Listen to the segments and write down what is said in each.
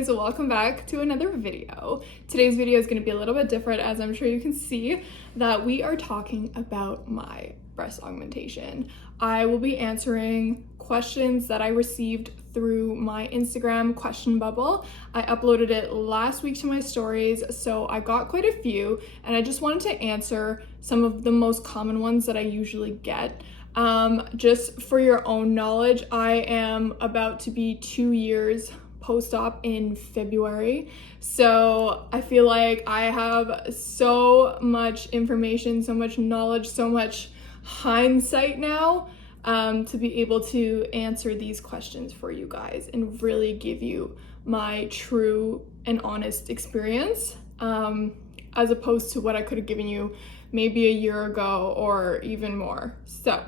guys, welcome back to another video. Today's video is going to be a little bit different, as I'm sure you can see that we are talking about my breast augmentation. I will be answering questions that I received through my Instagram question bubble. I uploaded it last week to my stories, so I got quite a few, and I just wanted to answer some of the most common ones that I usually get. Just for your own knowledge, I am about to be 2 years post-op in February, so I feel like I have so much information, so much knowledge, so much hindsight now to be able to answer these questions for you guys and really give you my true and honest experience, as opposed to what I could have given you maybe a year ago or even more. So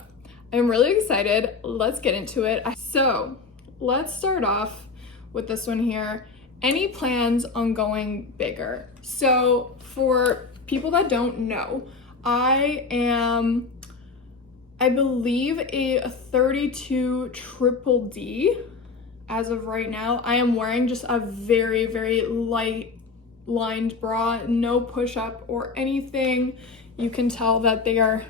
I'm really excited. Let's get into it. So let's start off with this one here. Any plans on going bigger? So for people that don't know, I am, I believe, a 32 triple D as of right now. I am wearing just a very, very light lined bra, no push-up or anything. You can tell that they are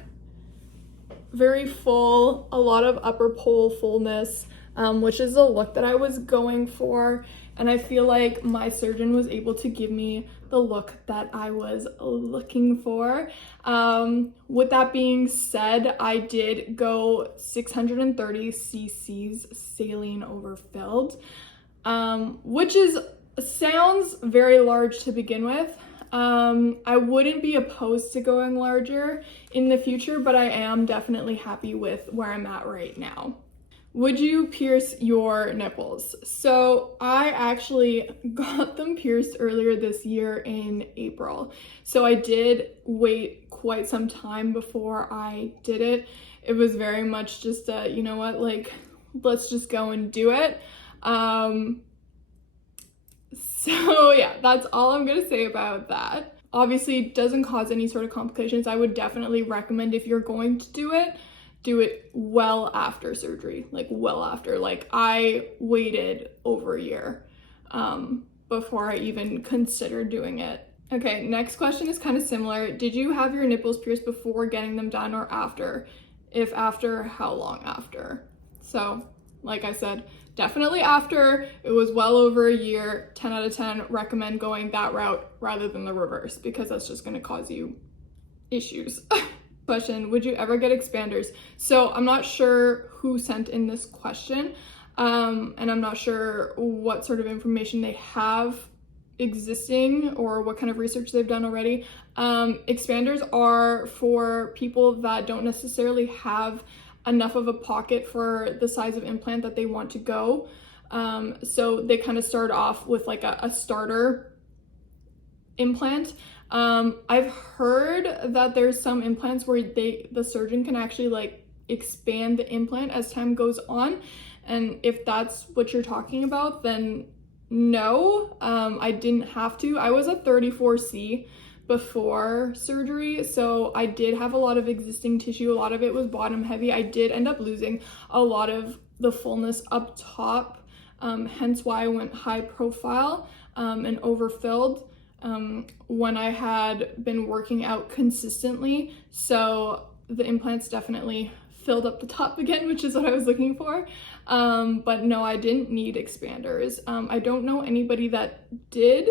very full, a lot of upper pole fullness, which is the look that I was going for. And I feel like my surgeon was able to give me the look that I was looking for. With that being said, I did go 630 cc's Saline Overfilled, which sounds very large to begin with. I wouldn't be opposed to going larger in the future, but I am definitely happy with where I'm at right now. Would you pierce your nipples? So I actually got them pierced earlier this year in April. So I did wait quite some time before I did it. It was very much just a, you know what, like, let's just go and do it. So yeah, that's all I'm gonna say about that. Obviously, it doesn't cause any sort of complications. I would definitely recommend, if you're going to do it well after surgery, like well after. Like, I waited over a year before I even considered doing it. Okay, next question is kind of similar. Did you have your nipples pierced before getting them done or after? If after, how long after? So, like I said, definitely after. It was well over a year. 10 out of 10, recommend going that route rather than the reverse, because that's just going to cause you issues. Question, would you ever get expanders? So I'm not sure who sent in this question, and I'm not sure what sort of information they have existing or what kind of research they've done already. Expanders are for people that don't necessarily have enough of a pocket for the size of implant that they want to go. So they kind of start off with like a starter implant. I've heard that there's some implants where the surgeon can actually like expand the implant as time goes on. And if that's what you're talking about, then no, I didn't have to. I was a 34C before surgery, so I did have a lot of existing tissue. A lot of it was bottom heavy. I did end up losing a lot of the fullness up top, hence why I went high profile and overfilled when I had been working out consistently. So the implants definitely filled up the top again, which is what I was looking for. But no, I didn't need expanders. I don't know anybody that did.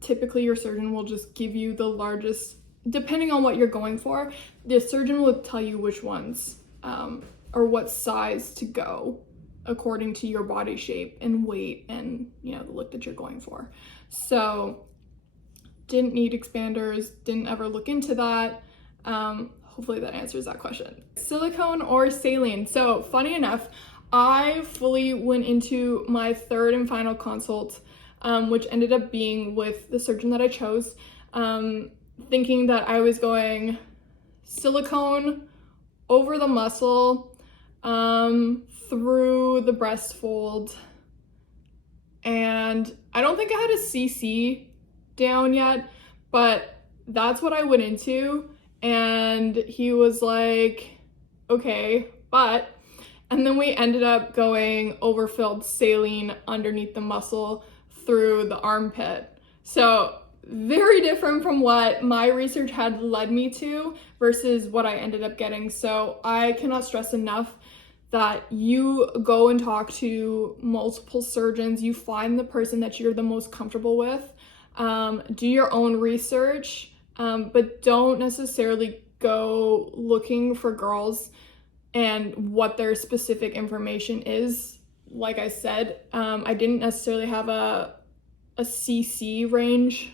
Typically your surgeon will just give you the largest, depending on what you're going for. The surgeon will tell you which ones or what size to go according to your body shape and weight and, you know, the look that you're going for. So didn't need expanders, didn't ever look into that. Hopefully that answers that question. Silicone or saline? So funny enough, I fully went into my third and final consult, which ended up being with the surgeon that I chose, thinking that I was going silicone over the muscle, through the breast fold, and I don't think I had a CC down yet, but that's what I went into. And he was like, okay, but And then we ended up going overfilled saline underneath the muscle through the armpit. So very different from what my research had led me to versus what I ended up getting. So I cannot stress enough that you go and talk to multiple surgeons, you find the person that you're the most comfortable with, do your own research, but don't necessarily go looking for girls and what their specific information is. Like I said, I didn't necessarily have a CC range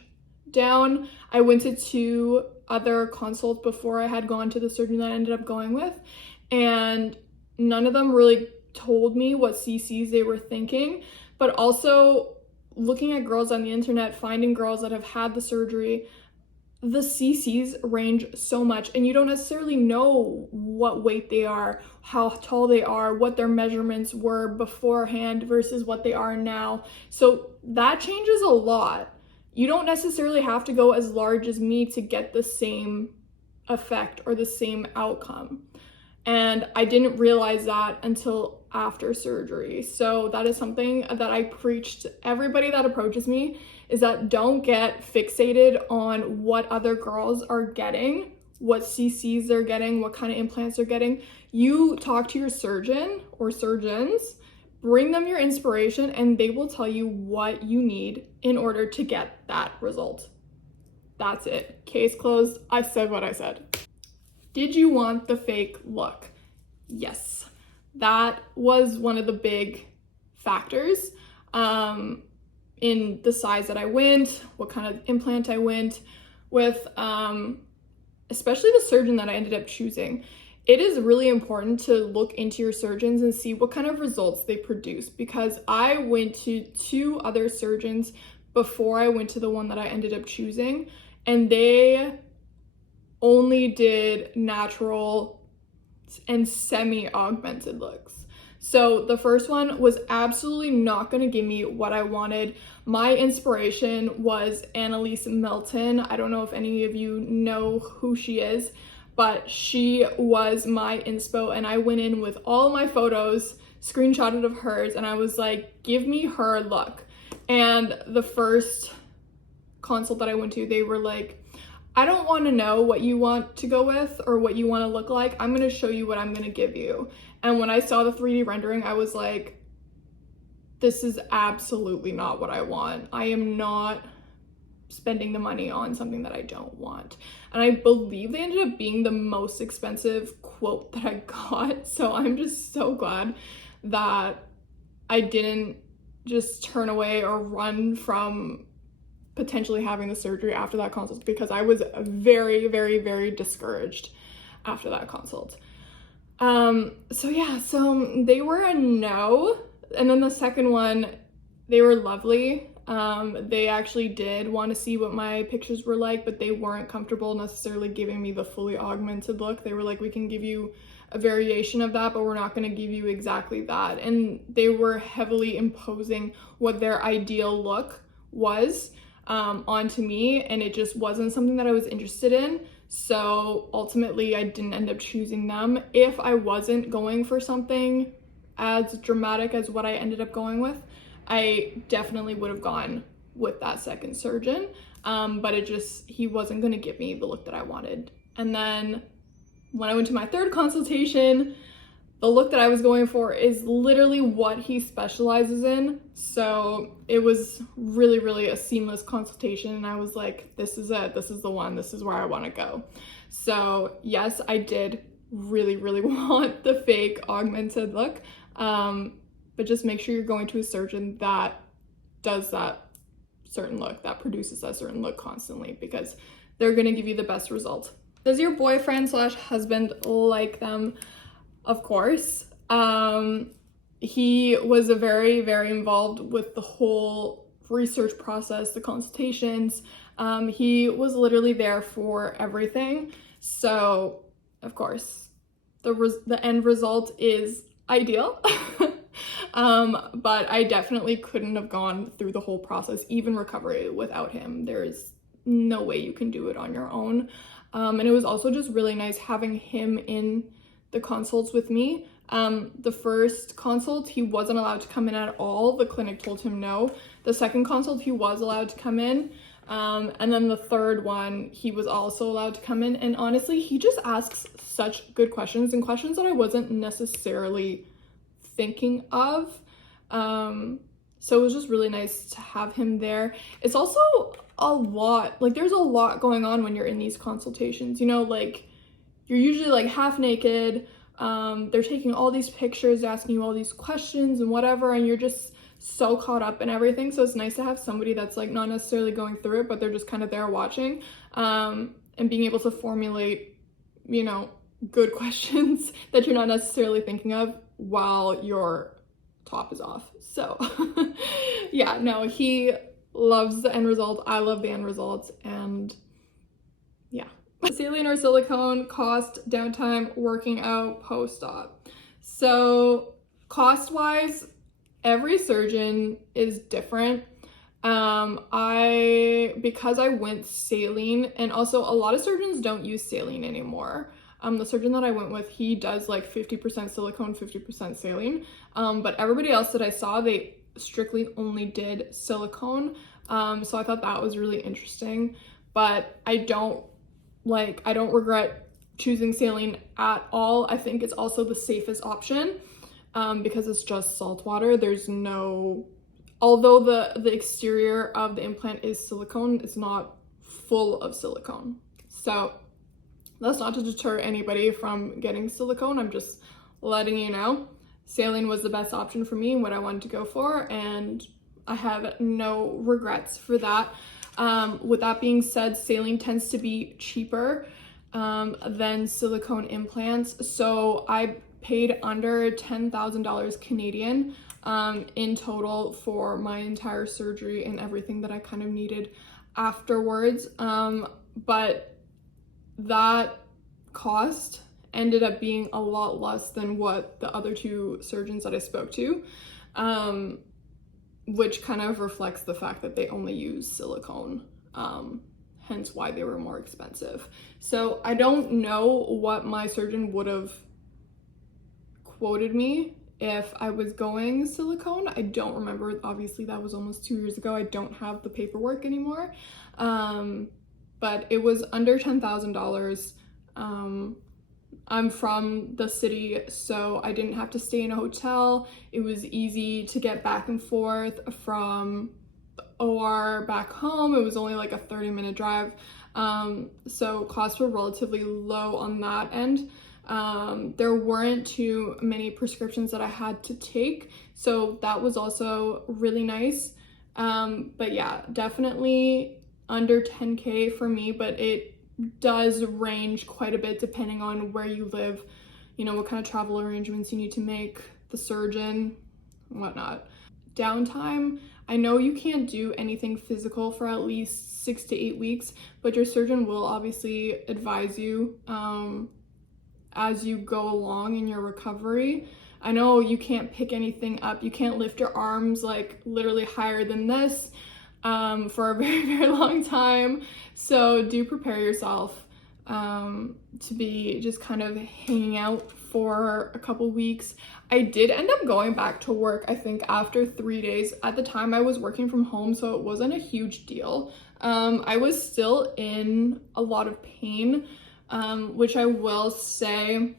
down. I went to 2 other consults before I had gone to the surgeon that I ended up going with, and none of them really told me what CCs they were thinking. But also looking at girls on the internet, finding girls that have had the surgery, the CCs range so much, and you don't necessarily know what weight they are, how tall they are, what their measurements were beforehand versus what they are now. So that changes a lot. You don't necessarily have to go as large as me to get the same effect or the same outcome. And I didn't realize that until after surgery. So that is something that I preach to everybody that approaches me, is that don't get fixated on what other girls are getting, what CCs they're getting, what kind of implants they're getting. You talk to your surgeon or surgeons, bring them your inspiration, and they will tell you what you need in order to get that result. That's it. Case closed. I said what I said. Did you want the fake look? Yes. That was one of the big factors in the size that I went, what kind of implant I went with, especially the surgeon that I ended up choosing. It is really important to look into your surgeons and see what kind of results they produce, because I went to 2 other surgeons before I went to the one that I ended up choosing, and they only did natural and semi-augmented looks. So the first one was absolutely not going to give me what I wanted. My inspiration was Annalise Melton. I don't know if any of you know who she is, but she was my inspo, and I went in with all of my photos screenshotted of hers, and I was like, give me her look. And the first consult that I went to, they were like, I don't want to know what you want to go with or what you want to look like. I'm going to show you what I'm going to give you. And when I saw the 3D rendering, I was like, this is absolutely not what I want. I am not spending the money on something that I don't want. And I believe they ended up being the most expensive quote that I got. So I'm just so glad that I didn't just turn away or run from potentially having the surgery after that consult, because I was very, very, very discouraged after that consult. So they were a no. And then the second one, they were lovely. They actually did want to see what my pictures were like, but they weren't comfortable necessarily giving me the fully augmented look. They were like, we can give you a variation of that, but we're not going to give you exactly that. And they were heavily imposing what their ideal look was onto me, and it just wasn't something that I was interested in. So ultimately I didn't end up choosing them. If I wasn't going for something as dramatic as what I ended up going with, I definitely would have gone with that second surgeon, but he wasn't going to give me the look that I wanted. And then when I went to my third consultation, the look that I was going for is literally what he specializes in. So it was really, really a seamless consultation. And I was like, this is it. This is the one. This is where I want to go. So yes, I did really, really want the fake augmented look. But just make sure you're going to a surgeon that does that certain look, that produces that certain look constantly, because they're going to give you the best result. Does your boyfriend/husband like them? Of course. He was very, very involved with the whole research process, the consultations. He was literally there for everything. So, of course, the end result is ideal. But I definitely couldn't have gone through the whole process, even recovery, without him. There's no way you can do it on your own. And it was also just really nice having him in the consults with me. The first consult, he wasn't allowed to come in at all. The clinic told him no. The second consult, he was allowed to come in. And then the third one, he was also allowed to come in. And honestly, he just asks such good questions, and questions that I wasn't necessarily thinking of. So it was just really nice to have him there. It's also a lot, like there's a lot going on when you're in these consultations, you know, like you're usually like half naked. They're taking all these pictures, asking you all these questions and whatever, and you're just so caught up in everything. So it's nice to have somebody that's like not necessarily going through it, but they're just kind of there watching, and being able to formulate, you know, good questions that you're not necessarily thinking of while your top is off. So yeah, no, he loves the end result. I love the end result. And yeah. Saline or silicone, cost, downtime, working out, post-op. So cost-wise, every surgeon is different. Because I went saline, and also a lot of surgeons don't use saline anymore. The surgeon that I went with, he does like 50% silicone, 50% saline. But everybody else that I saw, they strictly only did silicone. So I thought that was really interesting, but I don't regret choosing saline at all. I think it's also the safest option, because it's just salt water. There's no, although the exterior of the implant is silicone, it's not full of silicone. So that's not to deter anybody from getting silicone. I'm just letting you know. Saline was the best option for me and what I wanted to go for, and I have no regrets for that. With that being said, saline tends to be cheaper than silicone implants. So I paid under $10,000 Canadian in total for my entire surgery and everything that I kind of needed afterwards. But that cost ended up being a lot less than what the other two surgeons that I spoke to, which kind of reflects the fact that they only use silicone, hence why they were more expensive. So I don't know what my surgeon would have quoted me if I was going silicone. I don't remember. Obviously, that was almost 2 years ago. I don't have the paperwork anymore. But it was under $10,000. I'm from the city, so I didn't have to stay in a hotel. It was easy to get back and forth from the OR back home. It was only like a 30-minute drive. So costs were relatively low on that end. There weren't too many prescriptions that I had to take, so that was also really nice. But yeah, definitely under 10K for me, but it does range quite a bit depending on where you live, you know, what kind of travel arrangements you need to make, the surgeon, whatnot. Downtime, I know you can't do anything physical for at least 6 to 8 weeks, but your surgeon will obviously advise you as you go along in your recovery. I know you can't pick anything up, you can't lift your arms like literally higher than this for a very, very long time. So do prepare yourself to be just kind of hanging out for a couple weeks. I did end up going back to work, I think, after 3 days. At the time, I was working from home, so it wasn't a huge deal. I was still in a lot of pain, which I will say,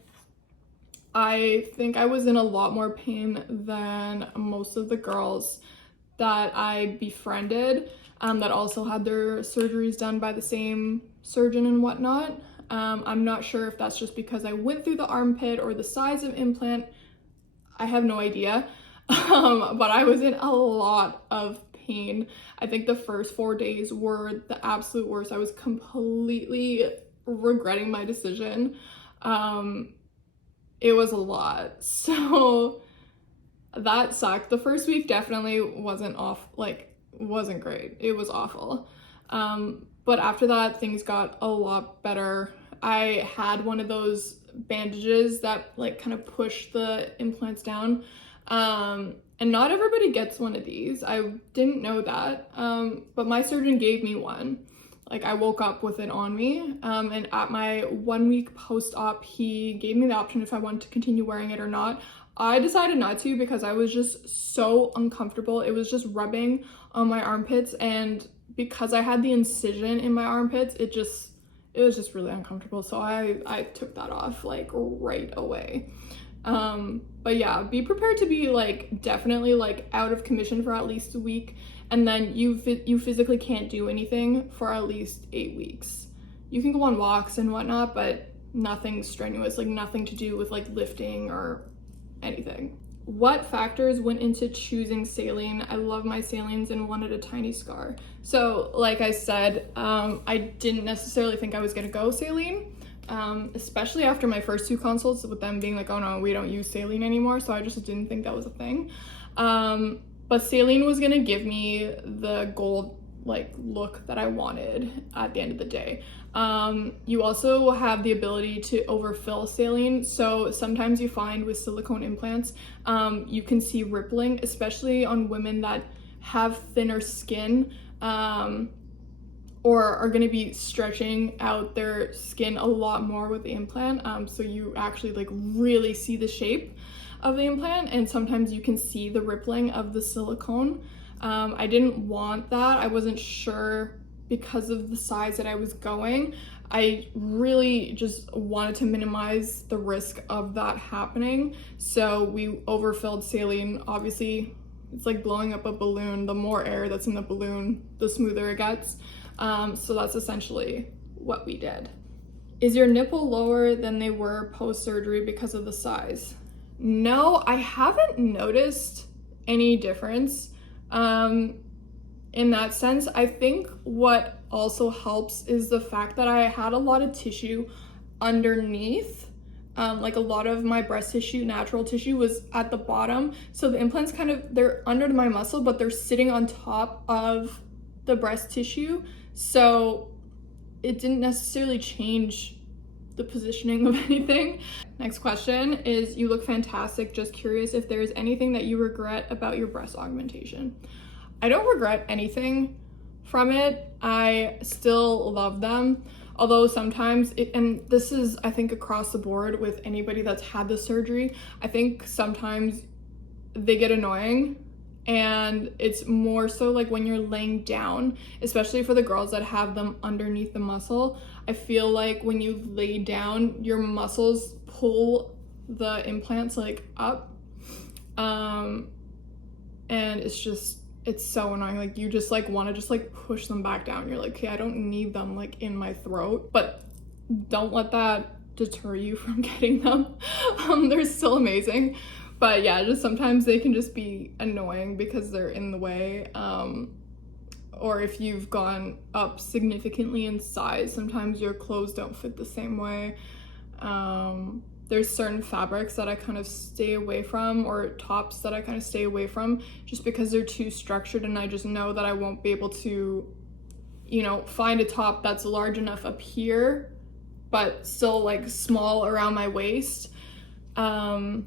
I think I was in a lot more pain than most of the girls that I befriended, that also had their surgeries done by the same surgeon and whatnot. I'm not sure if that's just because I went through the armpit or the size of implant. I have no idea. But I was in a lot of pain. I think the first 4 days were the absolute worst. I was completely regretting my decision. It was a lot. So that sucked. The first week definitely wasn't great. It was awful. But after that, things got a lot better. I had one of those bandages that like kind of push the implants down. And not everybody gets one of these. I didn't know that. But my surgeon gave me one. like I woke up with it on me. And at my 1 week post-op, he gave me the option if I wanted to continue wearing it or not. I decided not to because I was just so uncomfortable. It was just rubbing on my armpits, and because I had the incision in my armpits, it was just really uncomfortable. So I took that off like right away. But yeah, be prepared to be like definitely like out of commission for at least a week, and then you physically can't do anything for at least 8 weeks. You can go on walks and whatnot, but nothing strenuous, like nothing to do with like lifting or anything. What factors went into choosing saline? I love my salines and wanted a tiny scar. So like I said, I didn't necessarily think I was gonna go saline, especially after my first 2 consults with them being like, oh no, we don't use saline anymore. So I just didn't think that was a thing. But saline was gonna give me the gold like look that I wanted at the end of the day. You also have the ability to overfill saline. So sometimes you find with silicone implants, you can see rippling, especially on women that have thinner skin, or are going to be stretching out their skin a lot more with the implant. So you actually like really see the shape of the implant, and sometimes you can see the rippling of the silicone. I didn't want that. I wasn't sure because of the size that I was going. I really just wanted to minimize the risk of that happening. So we overfilled saline. Obviously, it's like blowing up a balloon. The more air that's in the balloon, the smoother it gets. So that's essentially what we did. Is your nipple lower than they were post-surgery because of the size? No, I haven't noticed any difference. In that sense, I think what also helps is the fact that I had a lot of tissue underneath. Like a lot of my breast tissue, natural tissue, was at the bottom. So the implants they're under my muscle, but they're sitting on top of the breast tissue. So it didn't necessarily change the positioning of anything. Next question is, you look fantastic. Just curious if there's anything that you regret about your breast augmentation. I don't regret anything from it. I still love them. Although sometimes and this is, I think, across the board with anybody that's had the surgery, I think sometimes they get annoying, and it's more so like when you're laying down, especially for the girls that have them underneath the muscle. I feel like when you lay down, your muscles pull the implants like up, and it's so annoying. Like you just like want to just like push them back down. You're like, okay, I don't need them like in my throat, but don't let that deter you from getting them. They're still amazing, but yeah, just sometimes they can just be annoying because they're in the way. Or if you've gone up significantly in size, sometimes your clothes don't fit the same way. There's certain fabrics that I kind of stay away from, or tops that I kind of stay away from, just because they're too structured, and I just know that I won't be able to, you know, find a top that's large enough up here, but still like small around my waist. But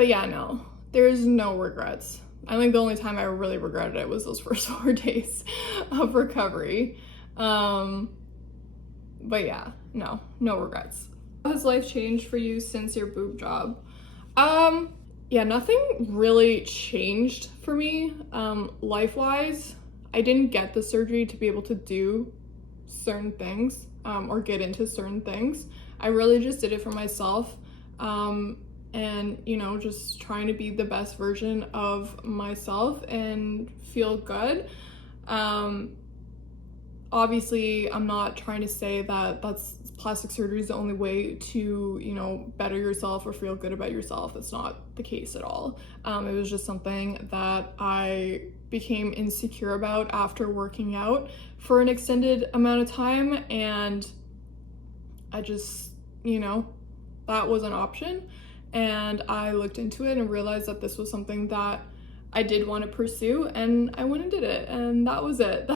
yeah, no, there's no regrets. I think the only time I really regretted it was those first 4 days of recovery. But yeah, no regrets. How has life changed for you since your boob job? Yeah, nothing really changed for me, life-wise. I didn't get the surgery to be able to do certain things, or get into certain things. I really just did it for myself, and, you know, just trying to be the best version of myself and feel good. Obviously, I'm not trying to say that plastic surgery is the only way to, you know, better yourself or feel good about yourself. That's not the case at all. It was just something that I became insecure about after working out for an extended amount of time, and I just, you know, that was an option, and I looked into it and realized that this was something that I did want to pursue, and I went and did it, and that was it.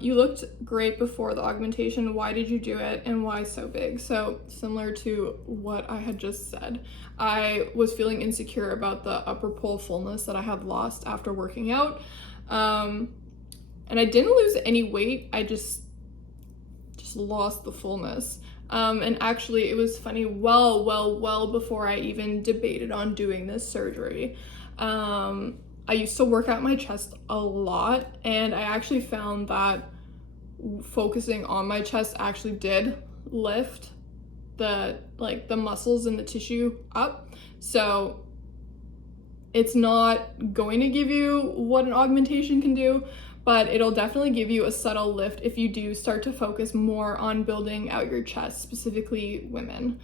You looked great before the augmentation. Why did you do it, and why so big? So similar to what I had just said, I was feeling insecure about the upper pole fullness that I had lost after working out. And I didn't lose any weight, I just lost the fullness. And actually, it was funny, well before I even debated on doing this surgery. I used to work out my chest a lot, and I actually found that focusing on my chest actually did lift the muscles and the tissue up. So it's not going to give you what an augmentation can do, but it'll definitely give you a subtle lift if you do start to focus more on building out your chest, specifically women.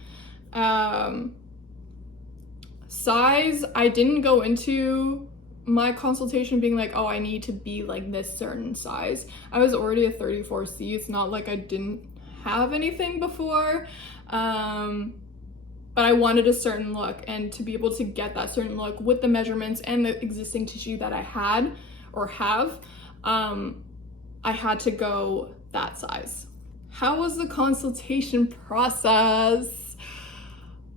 Size, I didn't go into my consultation being like, oh, I need to be like this certain size. I was already a 34C. It's not like I didn't have anything before. But I wanted a certain look, and to be able to get that certain look with the measurements and the existing tissue that I had or have, I had to go that size. How was the consultation process?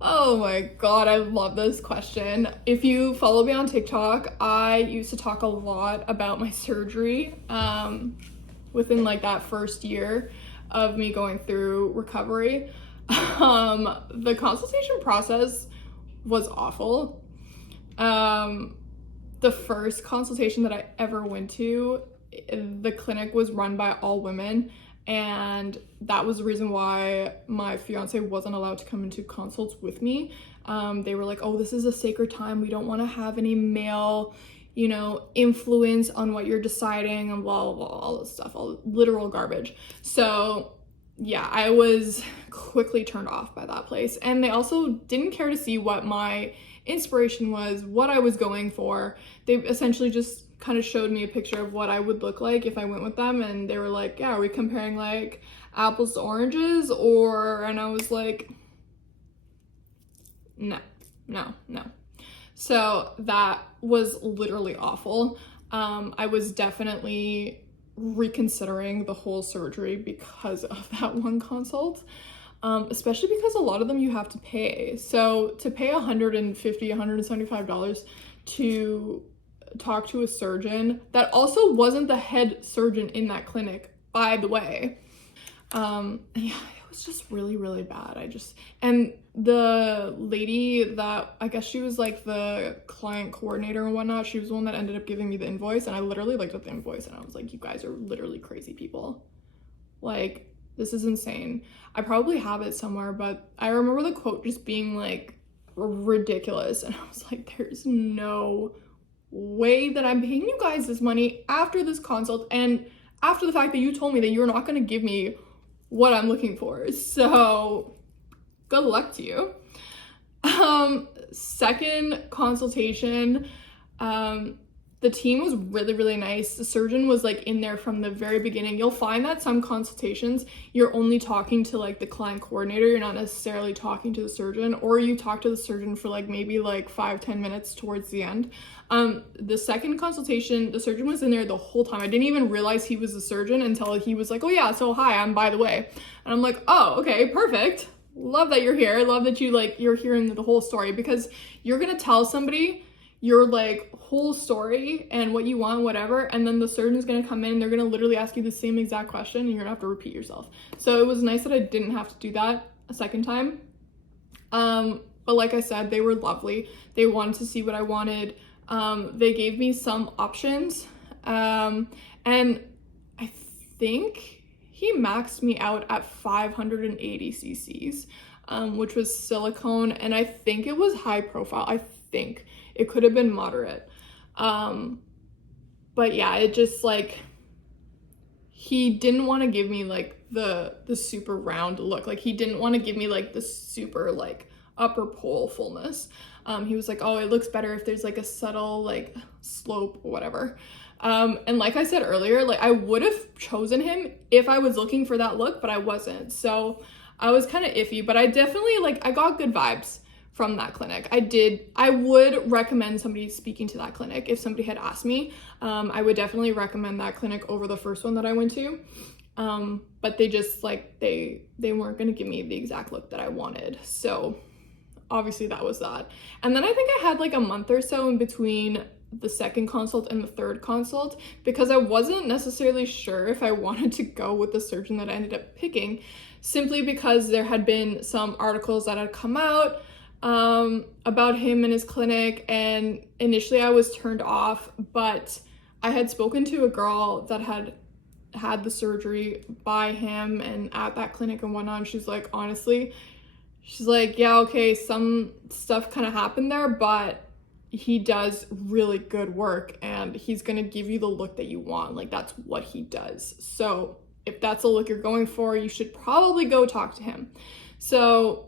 Oh my God, I love this question. If you follow me on TikTok, I used to talk a lot about my surgery within like that first year of me going through recovery. The consultation process was awful. The first consultation that I ever went to, the clinic was run by all women, and that was the reason why my fiance wasn't allowed to come into consults with me. They were like, oh, this is a sacred time. We don't want to have any male, influence on what you're deciding, and blah, blah, blah, all this stuff, all literal garbage. So yeah, I was quickly turned off by that place. And they also didn't care to see what my inspiration was, what I was going for. They essentially just kind of showed me a picture of what I would look like if I went with them, and they were like, yeah, are we comparing like apples to oranges, and I was like, no. So that was literally awful. I was definitely reconsidering the whole surgery because of that one consult, especially because a lot of them you have to pay. So to pay $150, $175 to talk to a surgeon that also wasn't the head surgeon in that clinic, by the way. Yeah, it was just really, really bad. And the lady that, I guess she was like the client coordinator and whatnot, she was the one that ended up giving me the invoice, and I literally looked at the invoice and I was like, you guys are literally crazy people. Like, this is insane. I probably have it somewhere, but I remember the quote just being like ridiculous, and I was like, there's no way that I'm paying you guys this money after this consult and after the fact that you told me that you're not going to give me what I'm looking for. So good luck to you. Second consultation, the team was really, really nice. The surgeon was like in there from the very beginning. You'll find that some consultations, you're only talking to like the client coordinator. You're not necessarily talking to the surgeon, or you talk to the surgeon for like maybe like 5-10 minutes towards the end. The second consultation, the surgeon was in there the whole time. I didn't even realize he was the surgeon until he was like, oh yeah, so hi, I'm by the way. And I'm like, oh, okay, perfect. Love that you're here. Love that you're hearing the whole story, because you're gonna tell somebody your like whole story and what you want, whatever, and then the surgeon's gonna come in and they're gonna literally ask you the same exact question and you're gonna have to repeat yourself. So it was nice that I didn't have to do that a second time. But like I said, they were lovely. They wanted to see what I wanted. They gave me some options, and I think he maxed me out at 580 cc's, which was silicone, and I think it was high profile. I think it could have been moderate. But yeah, it just like, he didn't want to give me like the super round look. Like, he didn't want to give me like the super like upper pole fullness. He was like, oh, it looks better if there's like a subtle like slope or whatever. And like I said earlier, like I would have chosen him if I was looking for that look, but I wasn't. So I was kind of iffy, but I definitely like, I got good vibes from that clinic. I would recommend somebody speaking to that clinic. If somebody had asked me, I would definitely recommend that clinic over the first one that I went to. But they just like, they weren't going to give me the exact look that I wanted. So obviously that was that. And then I think I had like a month or so in between the second consult and the third consult because I wasn't necessarily sure if I wanted to go with the surgeon that I ended up picking, simply because there had been some articles that had come out about him and his clinic, and initially I was turned off, but I had spoken to a girl that had the surgery by him and at that clinic and whatnot, and she's like, honestly, she's like, yeah, okay, some stuff kind of happened there, but he does really good work and he's gonna give you the look that you want. Like, that's what he does. So if that's the look you're going for, you should probably go talk to him. So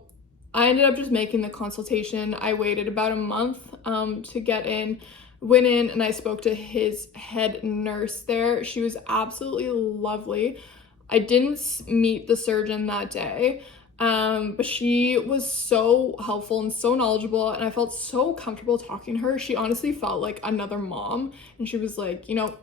I ended up just making the consultation. I waited about a month to get in, went in, and I spoke to his head nurse there. She was absolutely lovely. I didn't meet the surgeon that day, but she was so helpful and so knowledgeable, and I felt so comfortable talking to her. She honestly felt like another mom, and she was like, you know,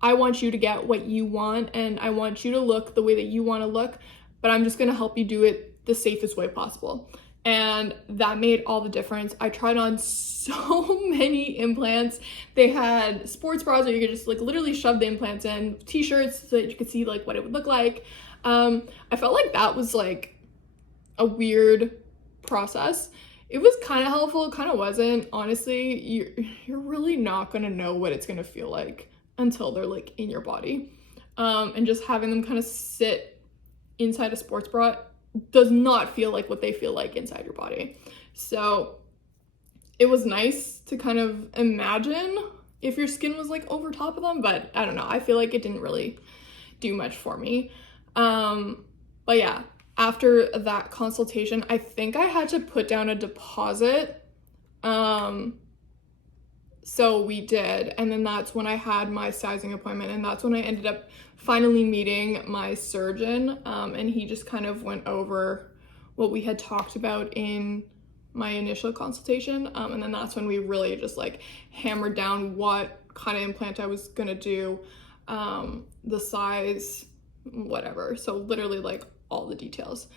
I want you to get what you want, and I want you to look the way that you want to look, but I'm just going to help you do it the safest way possible. And that made all the difference. I tried on so many implants. They had sports bras where you could just like literally shove the implants in, t-shirts so that you could see like what it would look like. I felt like that was like a weird process. It was kind of helpful, kind of wasn't. Honestly, you're really not gonna know what it's gonna feel like until they're like in your body. And just having them kind of sit inside a sports bra does not feel like what they feel like inside your body. So it was nice to kind of imagine if your skin was like over top of them, but I don't know, I feel like it didn't really do much for me. But yeah, after that consultation, I think I had to put down a deposit. So we did, and then that's when I had my sizing appointment, and that's when I ended up finally meeting my surgeon, and he just kind of went over what we had talked about in my initial consultation, and then that's when we really just like hammered down what kind of implant I was gonna do, the size, whatever. So literally like all the details.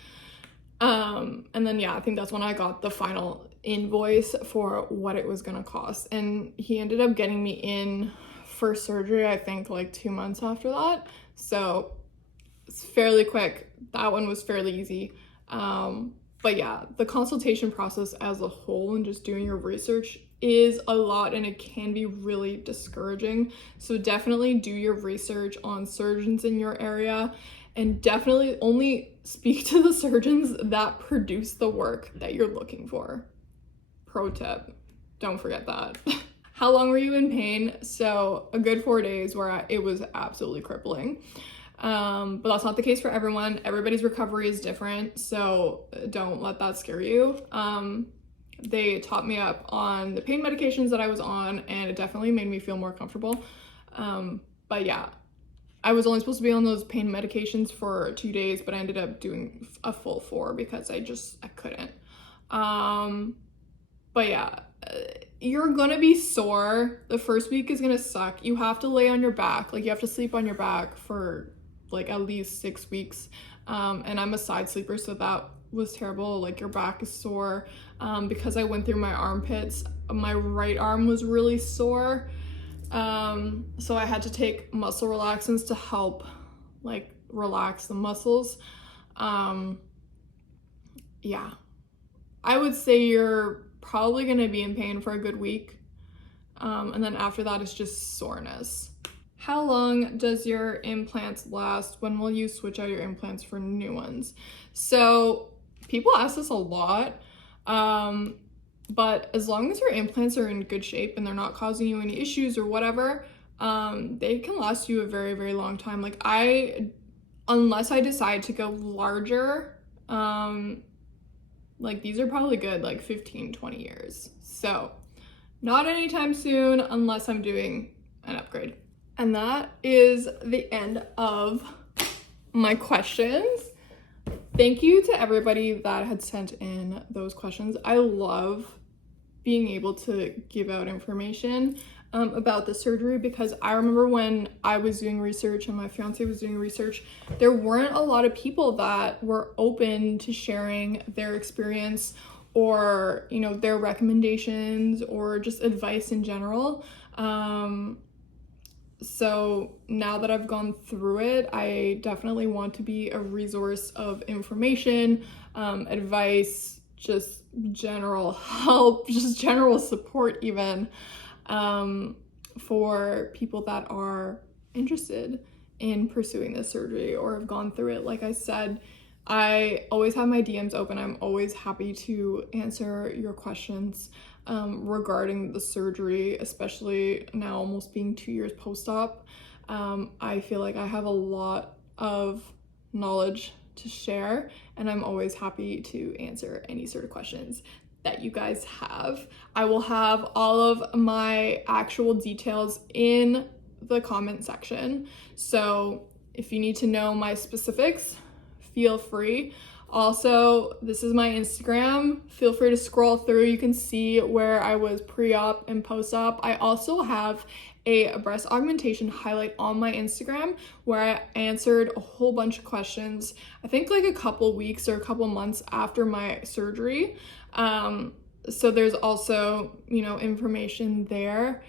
And then yeah, I think that's when I got the final invoice for what it was gonna cost, and he ended up getting me in for surgery, I think like 2 months after that. So it's fairly quick. That one was fairly easy. But yeah, the consultation process as a whole and just doing your research is a lot, and it can be really discouraging. So definitely do your research on surgeons in your area, and definitely only speak to the surgeons that produce the work that you're looking for. Pro tip, don't forget that. How long were you in pain? So a good 4 days where it was absolutely crippling. But that's not the case for everyone. Everybody's recovery is different, so don't let that scare you. They taught me up on the pain medications that I was on, and it definitely made me feel more comfortable. But yeah, I was only supposed to be on those pain medications for 2 days, but I ended up doing a full 4 because I couldn't. But yeah, you're gonna be sore. The first week is gonna suck. You have to lay on your back. Like, you have to sleep on your back for like at least 6 weeks. And I'm a side sleeper, so that was terrible. Like, your back is sore. Because I went through my armpits, my right arm was really sore. So I had to take muscle relaxants to help like relax the muscles. Yeah, I would say you're probably gonna be in pain for a good week. And then after that, it's just soreness. How long does your implants last? When will you switch out your implants for new ones? So people ask this a lot, but as long as your implants are in good shape and they're not causing you any issues or whatever, they can last you a very, very long time. Like, unless I decide to go larger, like, these are probably good, like 15, 20 years. So not anytime soon unless I'm doing an upgrade. And that is the end of my questions. Thank you to everybody that had sent in those questions. I love being able to give out information about the surgery, because I remember when I was doing research and my fiance was doing research, there weren't a lot of people that were open to sharing their experience or, you know, their recommendations or just advice in general. So now that I've gone through it, I definitely want to be a resource of information, advice, just general help, just general support even, for people that are interested in pursuing this surgery or have gone through it. Like I said, I always have my DMs open. I'm always happy to answer your questions regarding the surgery, especially now almost being 2 years post-op. I feel like I have a lot of knowledge to share, and I'm always happy to answer any sort of questions that you guys have. I will have all of my actual details in the comment section, so if you need to know my specifics, feel free. Also, this is my Instagram. Feel free to scroll through. You can see where I was pre-op and post-op. I also have a breast augmentation highlight on my Instagram where I answered a whole bunch of questions, I think like a couple weeks or a couple months after my surgery. So there's also, information there.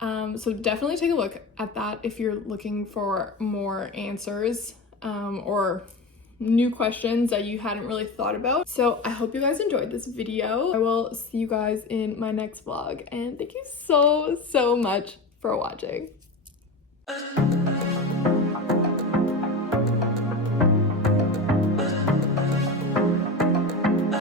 So definitely take a look at that if you're looking for more answers or new questions that you hadn't really thought about. So I hope you guys enjoyed this video. I will see you guys in my next vlog, and thank you so much for watching.